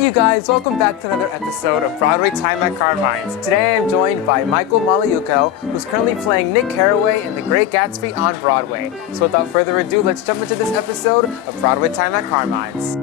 Hey you guys, welcome back to another episode of Broadway Time at Carmine's. Today I'm joined by Michael Maliakel, who's currently playing Nick Carraway in The Great Gatsby on Broadway. So without further ado, let's jump into this episode of Broadway Time at Carmine's.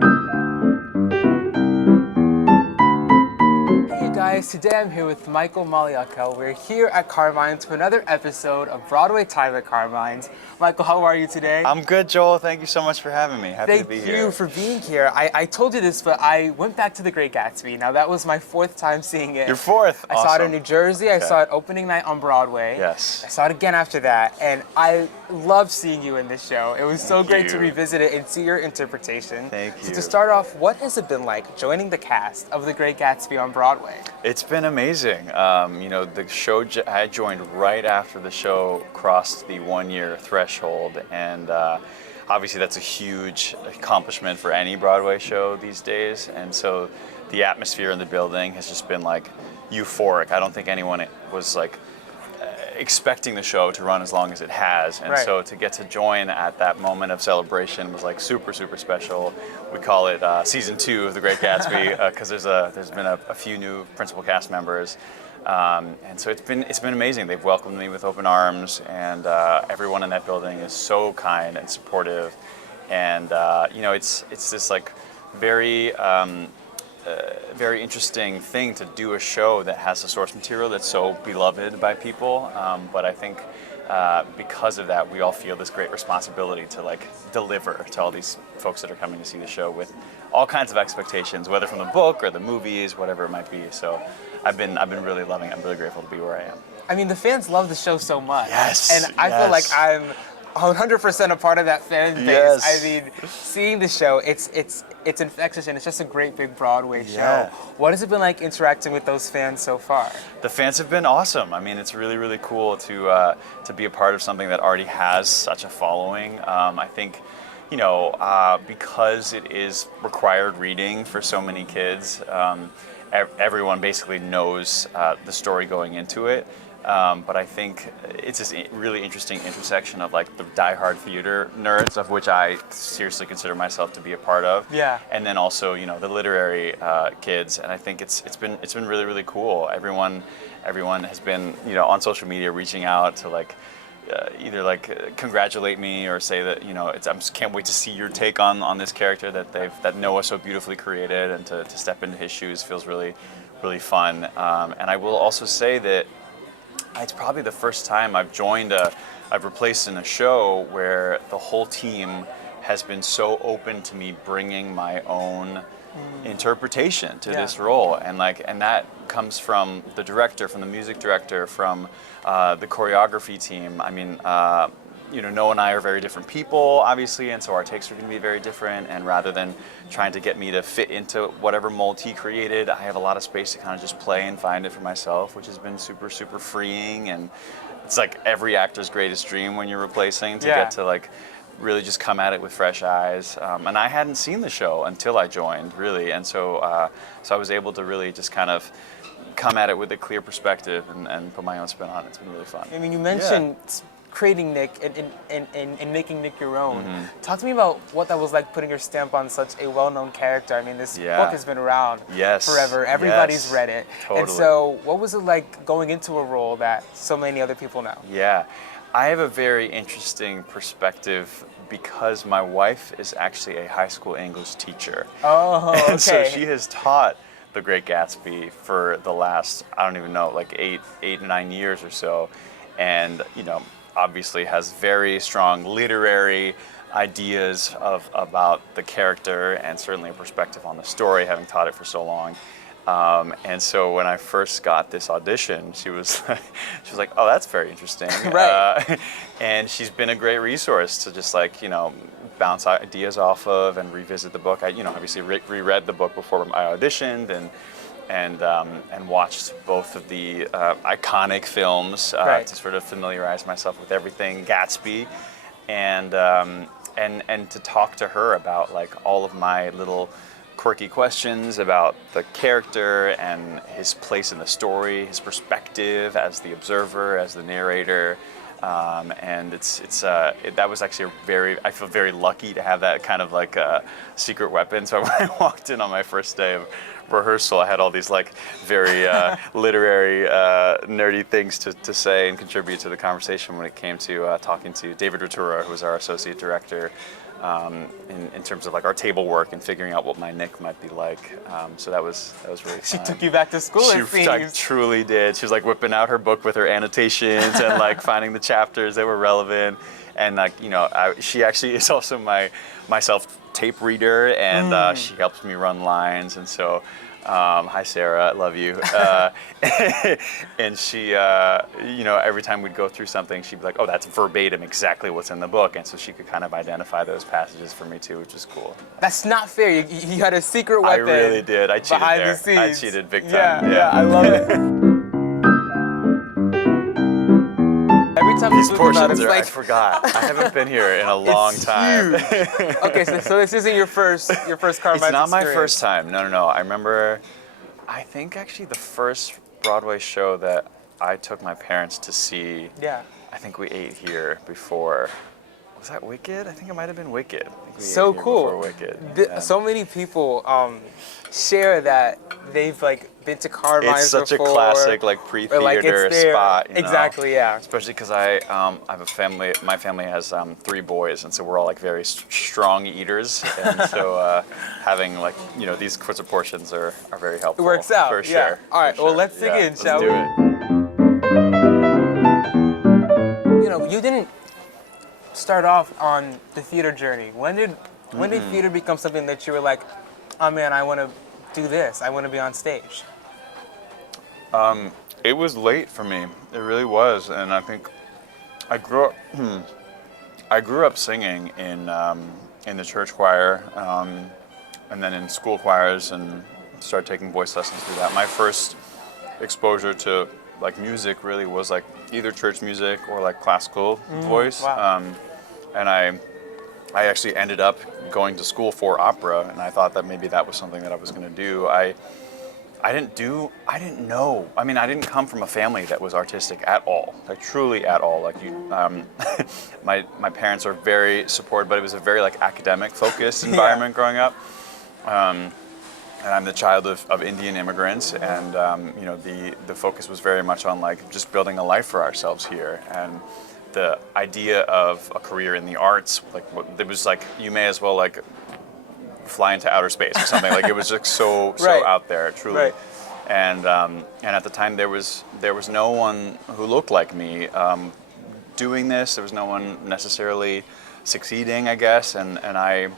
Hey you guys, today I'm here with Michael Maliakel. We're here at Carmine's for another episode of Broadway Time at Carmine's. Michael, how are you today? I'm good, Joel. Thank you so much for having me. Happy to be here. Thank you for being here. I told you this, but I went back to The Great Gatsby. Now, that was my fourth time seeing it. Your fourth? I saw it in New Jersey. I saw it opening night on Broadway. Yes. I saw it again after that, and I loved seeing you in this show. It was so great to revisit it and see your interpretation. Thank you. So to start off, what has it been like joining the cast of The Great Gatsby on Broadway? It's been amazing. The show, I joined right after the show crossed the 1-year threshold, and obviously that's a huge accomplishment for any Broadway show these days. And so the atmosphere in the building has just been like euphoric. I don't think anyone was like expecting the show to run as long as it has, and so to get to join at that moment of celebration was like super, super special. We call it season 2 of The Great Gatsby because there's been a few new principal cast members, and so it's been amazing. They've welcomed me with open arms, and everyone in that building is so kind and supportive, and it's this like very very interesting thing to do a show that has a source material that's so beloved by people, but I think because of that we all feel this great responsibility to like deliver to all these folks that are coming to see the show with all kinds of expectations, whether from the book or the movies, whatever it might be. So I've been really loving it. I'm really grateful to be where I am. I mean, the fans love the show so much. Yes. And I feel like I'm 100% a part of that fan base. Yes. I mean, seeing the show, it's infectious, and it's just a great big Broadway show. Yeah. What has it been like interacting with those fans so far? The fans have been awesome. I mean, it's really, really cool to be a part of something that already has such a following. I think, because it is required reading for so many kids, everyone basically knows the story going into it. But I think it's this really interesting intersection of like the diehard theater nerds, of which I seriously consider myself to be a part of. Yeah. And then also, the literary kids, and I think it's been really, really cool. Everyone has been, on social media reaching out to like either like congratulate me or say that I just can't wait to see your take on this character that Noah so beautifully created, and to step into his shoes feels really, really fun. And I will also say that it's probably the first time I've replaced in a show where the whole team has been so open to me bringing my own interpretation to this role, and that comes from the director, from the music director, from the choreography team. I mean, Noah and I are very different people, obviously, and so our takes are going to be very different. And rather than trying to get me to fit into whatever mold he created, I have a lot of space to kind of just play and find it for myself, which has been super, super freeing. And it's like every actor's greatest dream when you're replacing, to get to like really just come at it with fresh eyes. And I hadn't seen the show until I joined, really, and so I was able to really just kind of come at it with a clear perspective and put my own spin on it. It's been really fun. I mean, you mentioned creating Nick and making Nick your own. Talk to me about what that was like, putting your stamp on such a well-known character. I mean, this book has been around forever. Everybody's read it. Totally. And so what was it like going into a role that so many other people know? Yeah, I have a very interesting perspective because my wife is actually a high school English teacher. Oh, okay. And so she has taught The Great Gatsby for the last, I don't even know, like 8 to 9 years or so. And, obviously has very strong literary ideas about the character, and certainly a perspective on the story, having taught it for so long. And so when I first got this audition, she was like, "Oh, that's very interesting." Right. And she's been a great resource to just bounce ideas off of and revisit the book. I obviously reread the book before I auditioned, and watched both of the iconic films to sort of familiarize myself with everything Gatsby, and to talk to her about like all of my little quirky questions about the character and his place in the story, his perspective as the observer, as the narrator, And that was actually I feel very lucky to have that kind of like secret weapon. So when I walked in on my first day of rehearsal, I had all these like very literary, nerdy things to say and contribute to the conversation when it came to talking to David Ratura, who was our associate director, in terms of like our table work and figuring out what my Nick might be like. So that was really fun. She took you back to school, it She seems. truly did. She was like whipping out her book with her annotations and like finding the chapters that were relevant. And like, she actually is also my self tape reader, and she helps me run lines. And so, hi Sarah, I love you. And she, every time we'd go through something, she'd be like, oh, that's verbatim exactly what's in the book. And so she could kind of identify those passages for me too, which is cool. That's not fair. You had a secret weapon. I really did. I cheated behind there. the scenes. I cheated big time. Yeah, I love it. Every time These we talk about it, portions it's are, like, I forgot. I haven't been here in a long time. Huge. Okay, so this isn't your first Carmine It's not my experience. first time. No. I remember, I think actually the first Broadway show that I took my parents to see, Yeah. I think we ate here before. Was that Wicked? I think it might have been Wicked. I think we So ate here cool. before Wicked. Yeah. So many people share that they've like been to Carmine's It's such before, a classic like or, pre-theater like, it's there. spot. Exactly, yeah. Especially because I have a family. My family has 3 boys, and so we're all like very strong eaters. And so having like these sorts of portions are very helpful. It works out. For sure. Yeah. All right. for Well, sure. let's dig in, Let's shall do we? it. You didn't start off on the theater journey. When did theater become something that you were like, oh man, I want to do this. I want to be on stage. It was late for me. It really was, and I think I grew up singing in the church choir, and then in school choirs, and started taking voice lessons through that. My first exposure to like music really was like either church music or like classical voice. Wow. And I actually ended up going to school for opera, and I thought that maybe that was something that I was going to do. I didn't know. I mean, I didn't come from a family that was artistic at all, like truly at all. Like my parents are very supportive, but it was a very like academic focused environment growing up. And I'm the child of Indian immigrants, and the focus was very much on like just building a life for ourselves here. And the idea of a career in the arts, like it was like you may as well like fly into outer space or something. Like it was just so Right. out there, truly. Right. And at the time there was no one who looked like me doing this. There was no one necessarily succeeding, I guess. And I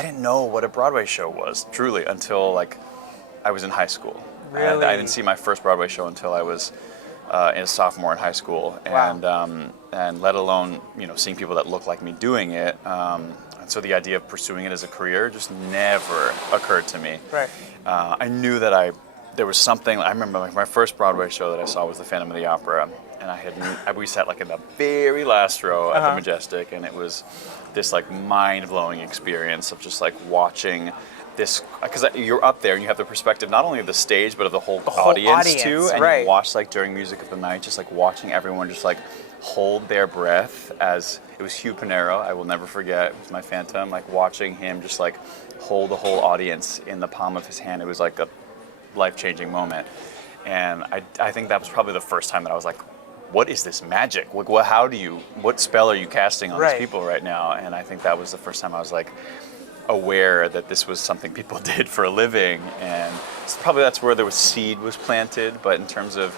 didn't know what a Broadway show was truly until like I was in high school. Really? And I didn't see my first Broadway show until I was a sophomore in high school. Wow. And let alone seeing people that looked like me doing it. And so the idea of pursuing it as a career just never occurred to me. Right. I knew that there was something. I remember like my first Broadway show that I saw was The Phantom of the Opera, and we sat like in the very last row at the Majestic, and it was this like mind-blowing experience of just like watching this, because you're up there and you have the perspective not only of the stage but of the whole audience too, and right. you watch like during Music of the Night, just like watching everyone just like hold their breath as it was Hugh Pinero. I will never forget. It was my Phantom. Like watching him just like hold the whole audience in the palm of his hand. It was like a life-changing moment, and I think that was probably the first time that I was like, what is this magic? Like, what spell are you casting on Right. these people right now? And I think that was the first time I was like aware that this was something people did for a living, and probably that's where the seed was planted. But in terms of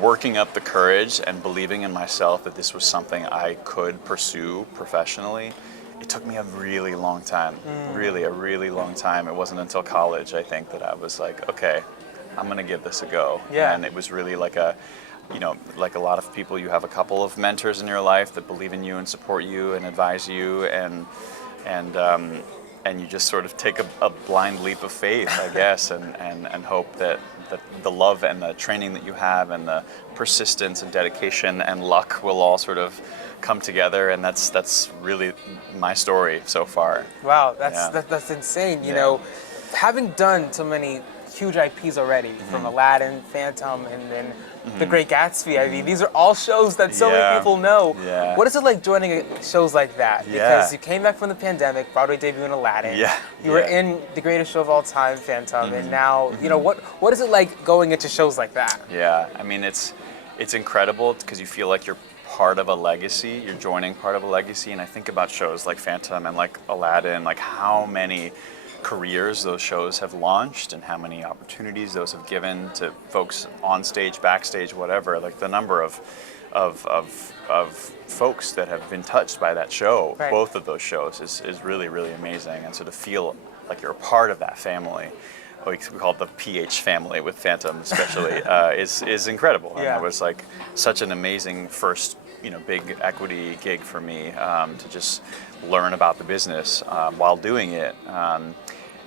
working up the courage and believing in myself that this was something I could pursue professionally, it took me a really long time, really a really long time. It wasn't until college, I think, that I was like, okay, I'm gonna give this a go. Yeah. And it was really like like a lot of people, you have a couple of mentors in your life that believe in you and support you and advise you, and you just sort of take a blind leap of faith, I guess, and hope that the love and the training that you have and the persistence and dedication and luck will all sort of come together, and that's really my story so far. Wow, Yeah. that's insane. You Yeah. know, having done so many huge IPs already, from Aladdin, Phantom, and then The Great Gatsby. I mean, these are all shows that so many people know. Yeah. What is it like joining shows like that? Yeah. Because you came back from the pandemic, Broadway debut in Aladdin. Yeah. You were in the greatest show of all time, Phantom, and now, you know, what is it like going into shows like that? Yeah, I mean, it's incredible because you feel like you're part of a legacy. You're joining part of a legacy, and I think about shows like Phantom and like Aladdin, like how many careers those shows have launched and how many opportunities those have given to folks on stage, backstage, whatever. Like the number of folks that have been touched by that show, both of those shows, is really, really amazing. And so to feel like you're a part of that family, we call it the PH family with Phantom especially, is incredible. And it was like such an amazing first, big equity gig for me, to just learn about the business while doing it.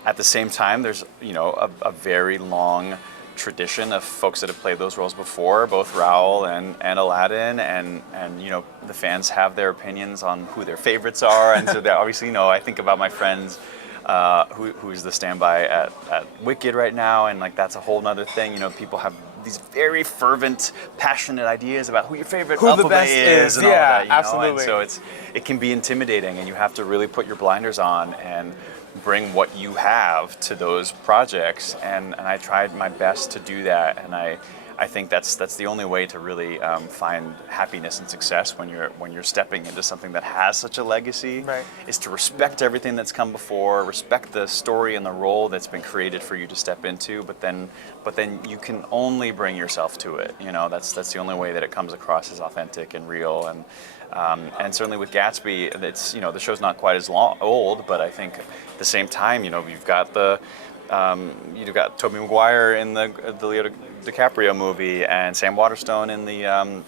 At the same time, there's a very long tradition of folks that have played those roles before, both Raoul and Aladdin, and the fans have their opinions on who their favorites are, and so they obviously I think about my friends. Who's the standby at Wicked right now, and like that's a whole nother thing. People have these very fervent, passionate ideas about who your favorite alphabet is, and all that. Absolutely. And so it can be intimidating, and you have to really put your blinders on and bring what you have to those projects. And I tried my best to do that, and I think that's the only way to really find happiness and success when you're stepping into something that has such a legacy. Is to respect everything that's come before, respect the story and the role that's been created for you to step into. But then you can only bring yourself to it. That's the only way that it comes across as authentic and real. And certainly with Gatsby, it's the show's not quite as old, but I think at the same time, you've got you've got Tobey Maguire in the Leo DiCaprio movie, and Sam Waterston in the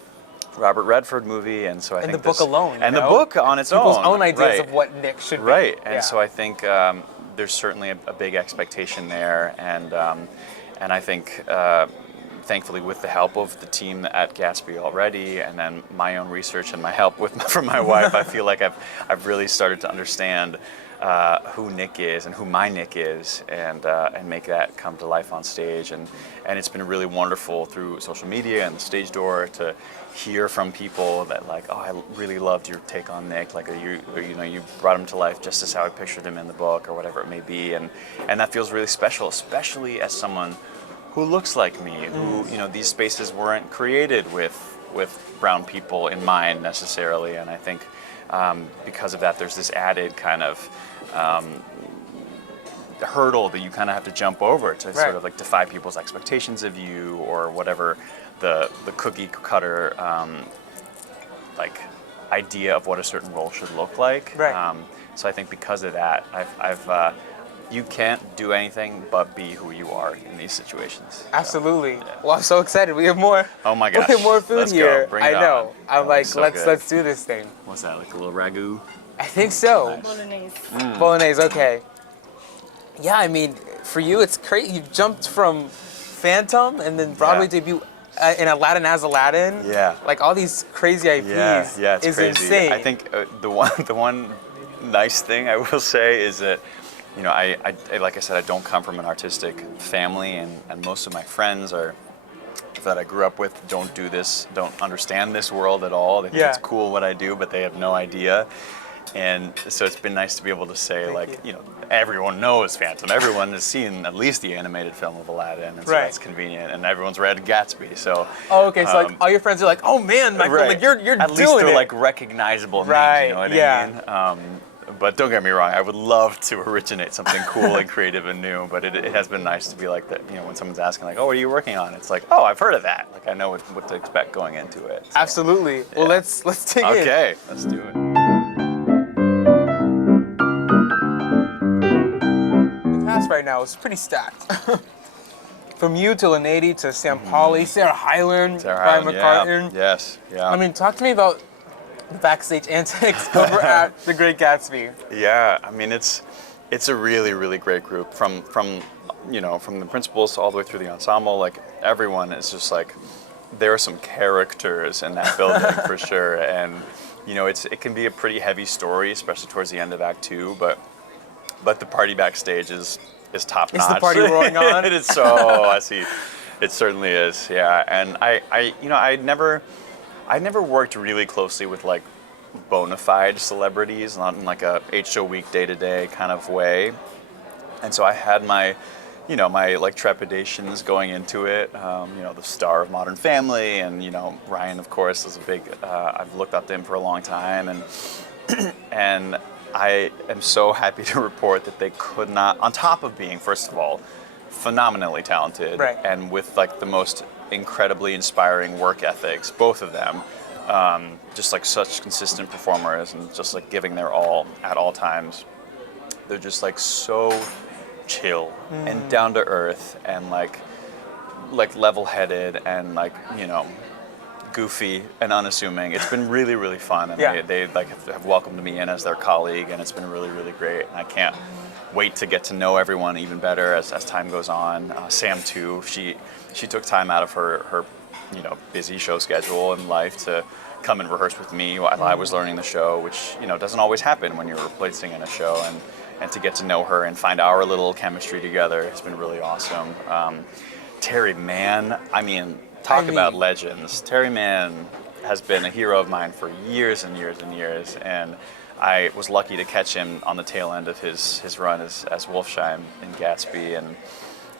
Robert Redford movie, and so I think the book alone, and the book on its people's own, own ideas of what Nick should be. And so I think there's certainly a big expectation there, and I think thankfully with the help of the team at Gatsby already, and then my own research and my help from my wife, I feel like I've really started to understand who Nick is and who my Nick is, and make that come to life on stage. And it's been really wonderful through social media and the stage door to hear from people that like, oh, I really loved your take on Nick. Like, you brought him to life just as how I pictured him in the book, or whatever it may be. And that feels really special, especially as someone who looks like me, who, these spaces weren't created with brown people in mind necessarily. And I think because of that, there's this added kind of hurdle that you kind of have to jump over to sort of like defy people's expectations of you, or whatever the cookie cutter like idea of what a certain role should look like. So I think because of that, I've you can't do anything but be who you are in these situations. Absolutely. So, Well, I'm so excited. We have more. Oh my gosh. We have more food Let's here. Go. Bring it I know. on. I'm like, so let's do this thing. What's that? Like a little ragu? I think so. Nice. Bolognese. Bolognese. Okay. Yeah, I mean, for you, it's crazy. You jumped from Phantom and then Broadway debut in Aladdin as Aladdin. Yeah. Like all these crazy IPs. Yeah, it's is crazy. insane. I think the one nice thing I will say is that, I like I said, I don't come from an artistic family, and most of my friends that I grew up with don't understand this world at all. They think it's cool what I do, but they have no idea. And so it's been nice to be able to say, everyone knows Phantom. Everyone has seen at least the animated film of Aladdin, and so that's convenient. And everyone's read Gatsby, so. Oh, okay. So like all your friends are like, oh man, Michael, like you're doing it. At least they're like recognizable names. You know what I mean? But don't get me wrong, I would love to originate something cool and creative and new, but it has been nice to be like that, when someone's asking like, oh, what are you working on? It's like, oh, I've heard of that. Like, I know what to expect going into it. So. Absolutely. Yeah. Well, let's dig in. Okay, let's do it. The cast right now is pretty stacked. From you to Lanaidi to Sam Pauly, Sarah Hyland, Brian McCartan. Yes, yeah. I mean, talk to me about the backstage antics over at The Great Gatsby. Yeah, I mean, it's a really, really great group. From the principals all the way through the ensemble, like everyone is just like, there are some characters in that building for sure. And it can be a pretty heavy story, especially towards the end of Act 2. But the party backstage is is top notch. Is the party rolling on? It is so. I see. It certainly is. Yeah, and I'd never worked really closely with like bona fide celebrities, not in like a 8-show week day-to-day kind of way. And so I had my like trepidations going into it. The star of Modern Family, and Ryan, of course, is a big. I've looked up to him for a long time, and I am so happy to report that they could not, on top of being, first of all, phenomenally talented, right, and with like the most incredibly inspiring work ethics, both of them. Just like such consistent performers and just like giving their all at all times. They're just like so chill and down to earth and like level-headed and like goofy and unassuming. It's been really, really fun, and they like have welcomed me in as their colleague, and it's been really, really great. And I can't wait to get to know everyone even better as time goes on. Sam too. She took time out of her busy show schedule and life to come and rehearse with me while I was learning the show, which doesn't always happen when you're replacing in a show, and to get to know her and find our little chemistry together has been really awesome. Terry Mann, talk about legends. Terry Mann has been a hero of mine for years and years and years, and I was lucky to catch him on the tail end of his run as Wolfsheim in Gatsby.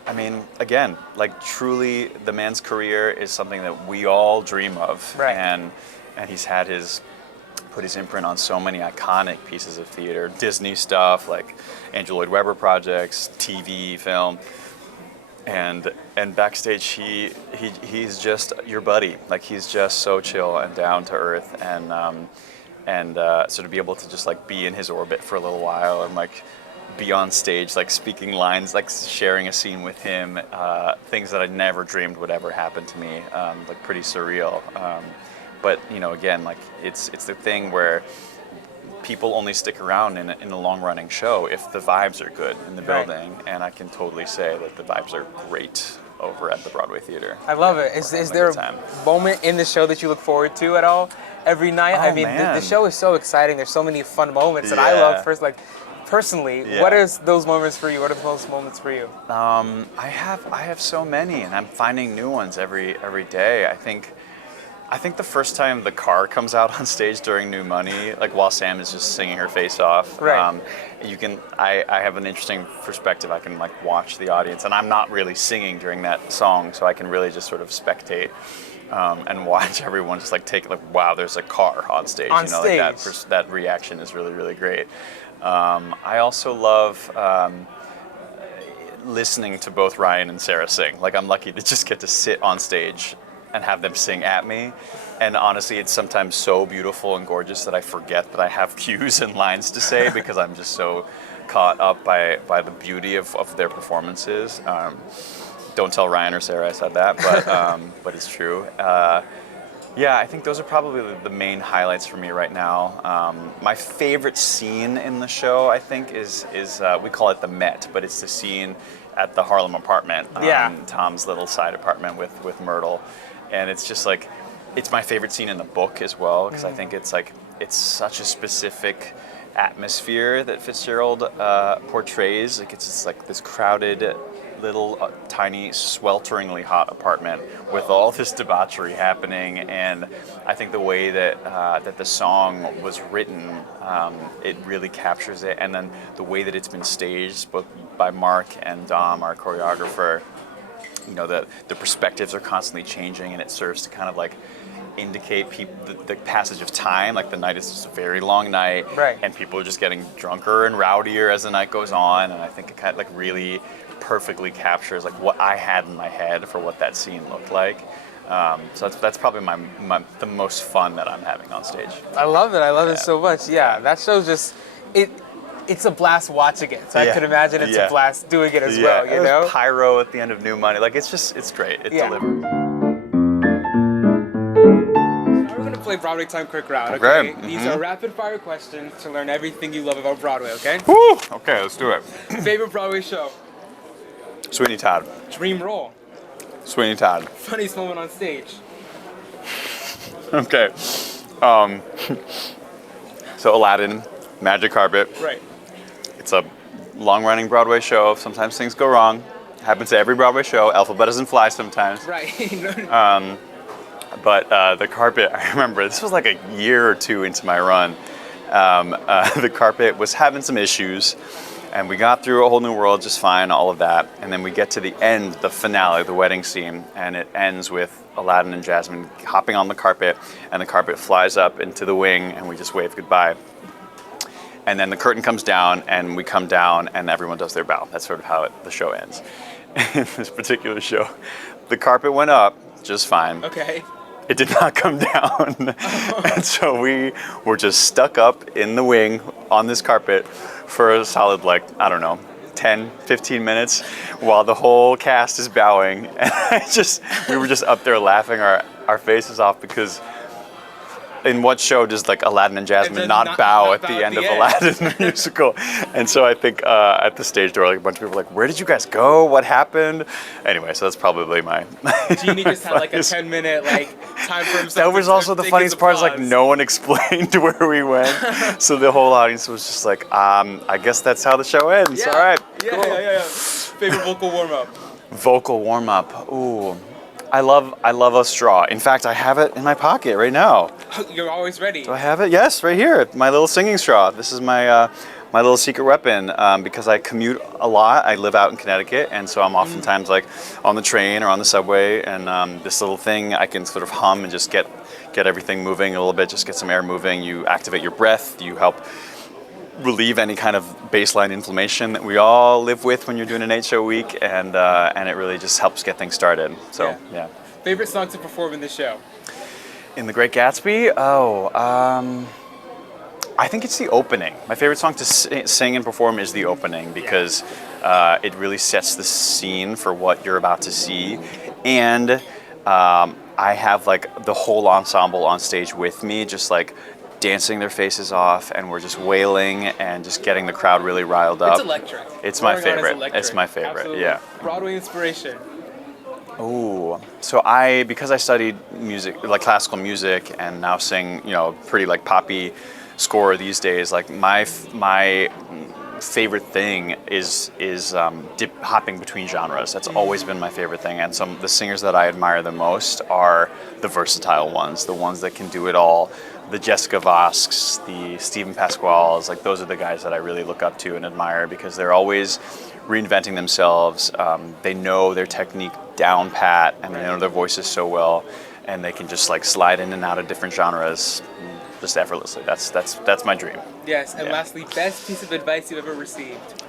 And again, like truly the man's career is something that we all dream of. Right. And he's had put his imprint on so many iconic pieces of theater, Disney stuff like Andrew Lloyd Webber projects, TV, film. And backstage, he's just your buddy. Like he's just so chill and down to earth, and so to be able to just like be in his orbit for a little while and like be on stage, like speaking lines, like sharing a scene with him, things that I never dreamed would ever happen to me, like pretty surreal. But again, like it's the thing where people only stick around in a long-running show if the vibes are good in the building, right. And I can totally say that the vibes are great over at the Broadway Theater. I love it. Is there a moment in the show that you look forward to at all every night? Oh, the show is so exciting. There's so many fun moments that I love. Personally, what is those moments for you? What are those moments for you? I have so many, and I'm finding new ones every day. I think the first time the car comes out on stage during New Money, like while Sam is just singing her face off, right. I have an interesting perspective. I can like watch the audience, and I'm not really singing during that song, so I can really just sort of spectate and watch everyone just like take like, wow, there's a car on stage. Like that reaction is really, really great. I also love listening to both Ryan and Sarah sing. Like I'm lucky to just get to sit on stage and have them sing at me. And honestly, it's sometimes so beautiful and gorgeous that I forget that I have cues and lines to say because I'm just so caught up by the beauty of their performances. Don't tell Ryan or Sarah I said that, but it's true. I think those are probably the main highlights for me right now. My favorite scene in the show, I think, is we call it the Met, but it's the scene at the Harlem apartment, Tom's little side apartment with Myrtle. And it's just like, it's my favorite scene in the book as well, because I think it's such a specific atmosphere that Fitzgerald portrays. Like it's just like this crowded, little, tiny, swelteringly hot apartment with all this debauchery happening. And I think the way that the song was written, it really captures it. And then the way that it's been staged, both by Mark and Dom, our choreographer, the perspectives are constantly changing, and it serves to kind of like indicate the passage of time. Like the night is just a very long night, right. And people are just getting drunker and rowdier as the night goes on. And I think it kind of like really perfectly captures like what I had in my head for what that scene looked like. So that's probably the most fun that I'm having on stage. I love it. I love it so much. Yeah, that show's just it's a blast watching it. So I could imagine it's a blast doing it as well. There's pyro at the end of New Money. Like it's great. It delivers. We're gonna play Broadway Time quick round. Okay. Mm-hmm. These are rapid fire questions to learn everything you love about Broadway. Okay. Woo! Okay, let's do it. Favorite Broadway show? Sweeney Todd. Dream role? Sweeney Todd. Funniest moment on stage? Okay. So Aladdin, magic carpet. Right. It's a long-running Broadway show. Sometimes things go wrong. Happens to every Broadway show. Alphabet doesn't fly sometimes. Right. But the carpet, I remember, this was like a year or two into my run. The carpet was having some issues, and we got through A Whole New World just fine, all of that. And then we get to the end, the finale, the wedding scene, and it ends with Aladdin and Jasmine hopping on the carpet, and the carpet flies up into the wing, and we just wave goodbye. And then the curtain comes down, and we come down, and everyone does their bow. That's sort of how the show ends. In this particular show, the carpet went up just fine. Okay. It did not come down. And so we were just stuck up in the wing on this carpet for a solid, like, I don't know, 10, 15 minutes while the whole cast is bowing. And we were just up there laughing our faces off, because in what show does like Aladdin and Jasmine not bow at the end of Aladdin the musical? And so I think at the stage door, like a bunch of people were like, "Where did you guys go? What happened?" Anyway, so that's probably my. Genie just had like a 10-minute like time for himself. That was also the funniest part. Is like no one explained where we went, so the whole audience was just like, "I guess that's how the show ends." Yeah. All right. Yeah, cool. yeah. Favorite vocal warm up. Vocal warm up. Ooh. I love a straw. In fact, I have it in my pocket right now. You're always ready. Do I have it? Yes, right here. My little singing straw. This is my my little secret weapon, because I commute a lot. I live out in Connecticut, and so I'm oftentimes like on the train or on the subway, and this little thing I can sort of hum and just get everything moving a little bit, just get some air moving. You activate your breath. You help relieve any kind of baseline inflammation that we all live with when you're doing an 8-show week, and it really just helps get things started. So yeah. Favorite song to perform in the show? In The Great Gatsby? I think it's the opening. My favorite song to sing and perform is the opening, because it really sets the scene for what you're about to see, and I have like the whole ensemble on stage with me, just like dancing their faces off, and we're just wailing and just getting the crowd really riled up. It's electric. It's my favorite. It's my favorite. Absolutely. Yeah. Broadway inspiration. Ooh. So because I studied music, like classical music, and now sing, pretty like poppy score these days. Like my favorite thing is hopping between genres. That's always been my favorite thing. And the singers that I admire the most are the versatile ones, the ones that can do it all. The Jessica Vosks, the Stephen Pasquales, like those are the guys that I really look up to and admire, because they're always reinventing themselves. They know their technique down pat, and they know their voices so well, and they can just like slide in and out of different genres just effortlessly. That's my dream. Yes, and lastly, best piece of advice you've ever received?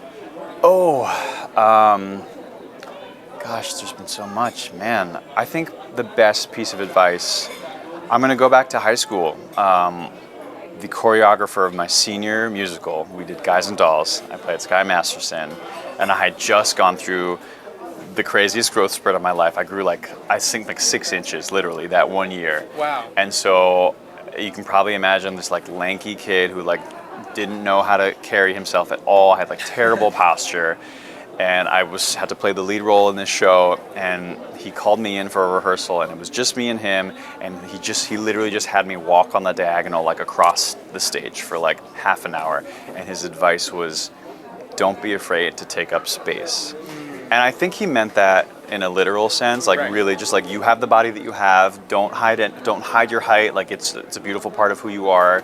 Gosh, there's been so much, man. I think the best piece of advice, I'm gonna go back to high school. The choreographer of my senior musical, we did Guys and Dolls. I played Sky Masterson, and I had just gone through the craziest growth spurt of my life. I grew I think 6 inches literally that one year. Wow. And so you can probably imagine this like lanky kid who like didn't know how to carry himself at all, had like terrible posture. And I had to play the lead role in this show, and he called me in for a rehearsal, and it was just me and him, and he literally just had me walk on the diagonal like across the stage for like half an hour, and his advice was, don't be afraid to take up space. And I think he meant that in a literal sense, like really just like you have the body that you have, don't hide it, don't hide your height, like it's a beautiful part of who you are.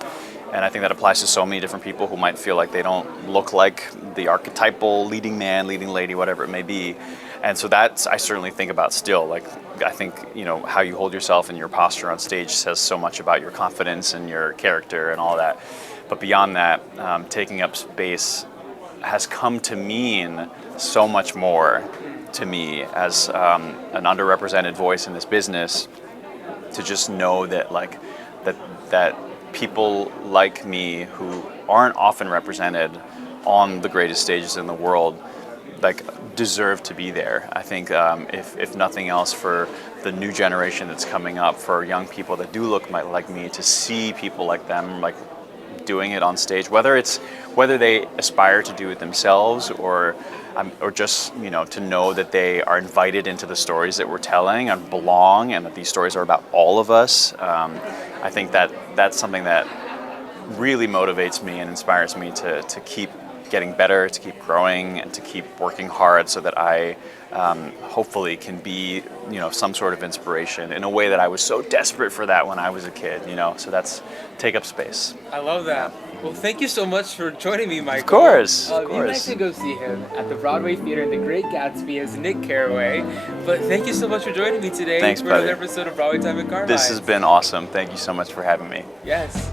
And I think that applies to so many different people who might feel like they don't look like the archetypal leading man, leading lady, whatever it may be. And so I certainly think about still. Like, I think, how you hold yourself and your posture on stage says so much about your confidence and your character and all that. But beyond that, taking up space has come to mean so much more to me as an underrepresented voice in this business, to just know that that people like me who aren't often represented on the greatest stages in the world deserve to be there. I think if nothing else, for the new generation that's coming up, for young people that do look like me, to see people like them doing it on stage, whether they aspire to do it themselves or just to know that they are invited into the stories that we're telling and belong, and that these stories are about all of us. I think that's something that really motivates me and inspires me to keep getting better, to keep growing, and to keep working hard so that I hopefully can be, some sort of inspiration in a way that I was so desperate for that when I was a kid, so that's take up space. I love that. Well, thank you so much for joining me, Michael. Of course. You guys can go see him at the Broadway Theater in The Great Gatsby as Nick Carraway. But thank you so much for joining me today Thanks, for buddy. another episode of Broadway Time at Carmine. This has been awesome. Thank you so much for having me. Yes.